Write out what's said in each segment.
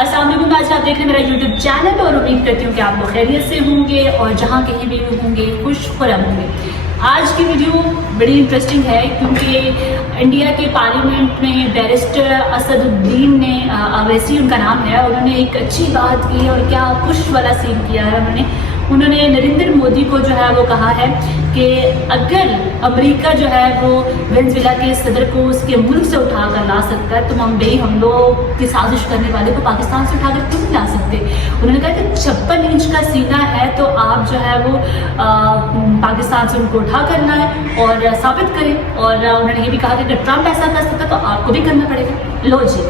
السلام علیکم، آج آپ دیکھ رہے ہیں میرا یوٹیوب چینل اور امید کرتی ہوں کہ آپ لوگ خیریت سے ہوں گے اور جہاں کہیں بھی ہوں گے خوش خرم ہوں گے۔ آج کی ویڈیو بڑی انٹرسٹنگ ہے کیونکہ انڈیا کے پارلیمنٹ میں بیرسٹر اسد الدین نے اویسی ان کا نام ہے، انہوں نے ایک اچھی بات کی اور کیا خوش والا سین کیا ہے۔ انہوں نے نریندر مودی کو جو ہے وہ کہا ہے کہ اگر امریکہ جو ہے وہ وینزویلا کے صدر کو اس کے ملک سے اٹھا کر لا سکتا ہے تو ممبئی حملوں کی سازش کرنے والے کو پاکستان سے اٹھا کر کیوں نہیں لا سکتے۔ انہوں نے کہا کہ 56 انچ کا سینہ ہے تو آپ جو ہے وہ پاکستان سے ان کو اٹھا کرنا ہے اور ثابت کریں، اور انہوں نے یہ بھی کہا کہ اگر ٹرمپ ایسا کر سکتا تو آپ کو بھی کرنا پڑے گا۔ لو جی،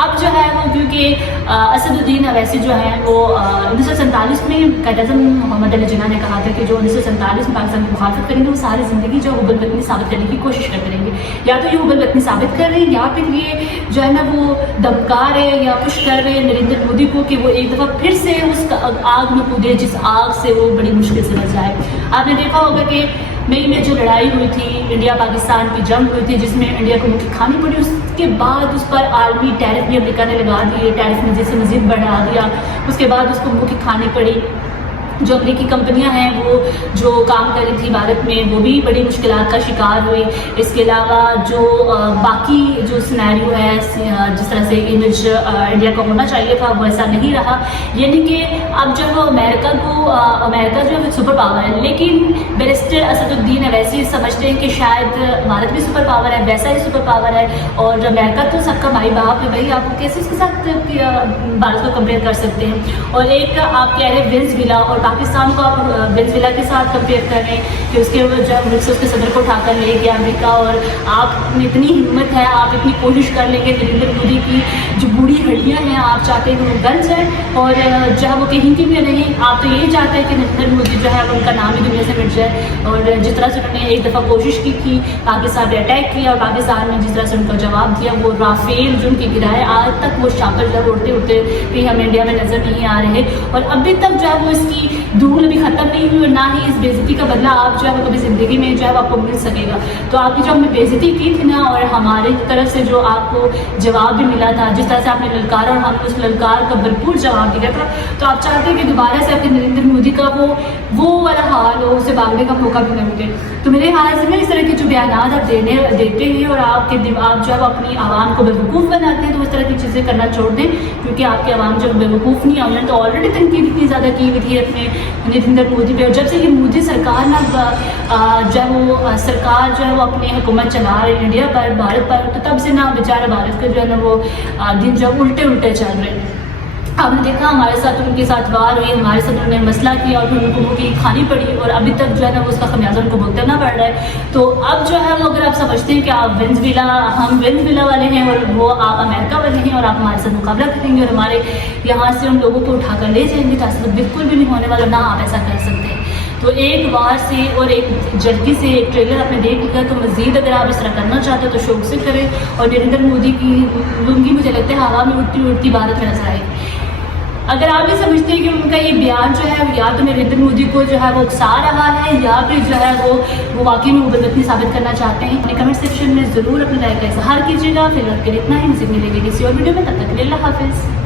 اب جو ہے وہ کیونکہ اسد الدین اویسی جو ہیں وہ 1947 میں قائد اعظم محمد علی جناح نے کہا تھا کہ جو 1947 میں پاکستان کی مخالفت کریں گے وہ ساری زندگی جو حب الوطنی ثابت کرنے کی کوشش کرتے رہیں گے، یا تو یہ حب الوطنی ثابت کر رہے ہیں یا پھر یہ جو ہے نا وہ دمکا رہے یا خوش کر رہے ہیں نریندر مودی کو کہ وہ ایک دفعہ پھر سے اس آگ میں کودے جس آگ سے وہ بڑی مشکل سے بچ جائے۔ آپ نے دیکھا ہوگا کہ مئی میں جو لڑائی ہوئی تھی، انڈیا پاکستان کی جنگ ہوئی تھی جس میں انڈیا کو مٹھی کھانی پڑی، اس کے بعد اس پر عالمی ٹیرف بھی امریکہ نے لگا دیے، ٹیرف میں جیسے مزید بڑھا دیا، اس کے بعد اس کو مٹھی کھانی پڑی۔ جو امریکی کمپنیاں ہیں وہ جو کام کر رہی تھی بھارت میں وہ بھی بڑی مشکلات کا شکار ہوئی۔ اس کے علاوہ جو باقی جو سینیریو ہے جس طرح سے امیج انڈیا کا ہونا چاہیے تھا وہ ایسا نہیں رہا، یعنی کہ اب جب امریکہ جو ہے سپر پاور ہے، لیکن بیرسٹر اسد الدین اویسی سمجھتے ہیں کہ شاید بھارت بھی سپر پاور ہے، ویسا ہی سپر پاور ہے، اور امریکہ تو سب کا بھائی باپ ہے، بھائی آپ کو کیسے اس کے ساتھ بھارت کو کمپیئر کر سکتے ہیں۔ اور ایک آپ کہہ رہے ہیں وینزویلا اور پاکستان کو آپ وینزویلا کے ساتھ کمپیئر کر رہے ہیں کہ اس کے جب ملک سے اس کے صدر کو اٹھا کر لے گیا امریکہ، اور آپ میں اتنی ہمت ہے، آپ اتنی کوشش کر لیں گے نریندر مودی کی جو بوڑھی ہڈیاں ہیں آپ چاہتے ہیں وہ گل جائیں اور جو ہے وہ کہیں کی بھی نہیں، آپ تو یہی چاہتے ہیں کہ نریندر مودی جو ہے ان کا نام ہی دنیا سے مٹ جائے۔ اور جس طرح سے انہوں نے ایک دفعہ کوشش کی تھی پاکستان پہ اٹیک کیا اور پاکستان میں جس طرح سے ان کا جواب دیا، وہ رافیل جو ان کی گرائے آج تک وہ شاپر جب اڑتے اڑتے کہیں ہمیں انڈیا میں نظر نہیں آ رہے، اور ابھی تک جو ہے وہ اس کی دھول ابھی ختم نہیں ہوئی اور نہ ہی اس بے عزتی کا بدلہ آپ جو ہے وہ کبھی زندگی میں جو ہے وہ آپ کو مل سکے گا۔ تو آپ کی جو ہم نے بے عزتی کی تھی نا، اور ہماری طرف سے جو آپ کو جواب بھی ملا تھا، جس طرح سے آپ نے للکارا اور ہم نے اس للکار کا بھرپور جواب دیا تھا، تو آپ چاہتے ہیں کہ دوبارہ سے آپ کے نریندر مودی کا وہ والا حال ہو، اسے بھاگنے کا موقع بھی نہ ملے۔ تو میرے خیال سے اس طرح کے جو بیانات آپ دیتے ہیں اور آپ جو ہے اپنی عوام کو بیوقوف بناتے ہیں، تو اس طرح کی چیزیں کرنا چھوڑ دیں، کیونکہ آپ کی عوام جب بیوقوف نہیں آؤں تو آلریڈی تنقید اتنی زیادہ کی ہوئی تھی اپنے نریندر مودی پہ، اور جب سے یہ مودی سرکار نا جو ہے وہ اپنی حکومت چلا رہی ہے انڈیا پر، بھارت پر، تو تب سے نا بیچارہ بھارت کے جو ہے نا وہ دن جب الٹے چل رہے ہیں۔ آپ نے دیکھا ہمارے ساتھ ان کے ساتھ وار ہوئی، ہمارے ساتھ انہوں نے مسئلہ کیا اور ان کو مٹھی کھانی پڑی، اور ابھی تک جو ہے نا وہ اس کا خمیازہ ان کو بھگتنا پڑ رہا ہے۔ تو اب جو ہے وہ اگر آپ سمجھتے ہیں کہ آپ ہم وینزویلا والے ہیں اور وہ آپ امریکہ والے ہیں اور آپ ہمارے ساتھ مقابلہ کریں گے اور ہمارے یہاں سے ان لوگوں کو اٹھا کر لے جائیں گے، تو ایسا بالکل بھی نہیں ہونے والا، نہ آپ ایسا کر سکتے ہیں۔ تو ایک وار سے اور ایک جلدی سے ایک ٹریلر آپ نے دیکھ لیا، تو مزید اگر آپ اس طرح کرنا چاہتے ہو تو شوق سے کریں، اور نریندر مودی کی لنگی مجھے لگتا ہے ہوا میں اڑتی بھارت میں نظر آئے گی۔ اگر آپ یہ سمجھتے ہیں کہ ان کا یہ بیان جو ہے یا تو نریندر مودی کو جو ہے وہ اکسا رہا ہے یا پھر جو ہے وہ واقعی میں حب الوطنی ثابت کرنا چاہتے ہیں، اپنے کمنٹ سیکشن میں ضرور اپنے رائے کا اظہار کیجیے گا۔ فی الوقت کے لیے اتنا ہی، مزید ملیں گے کسی اور ویڈیو میں، تب تک کے لیے اللہ حافظ۔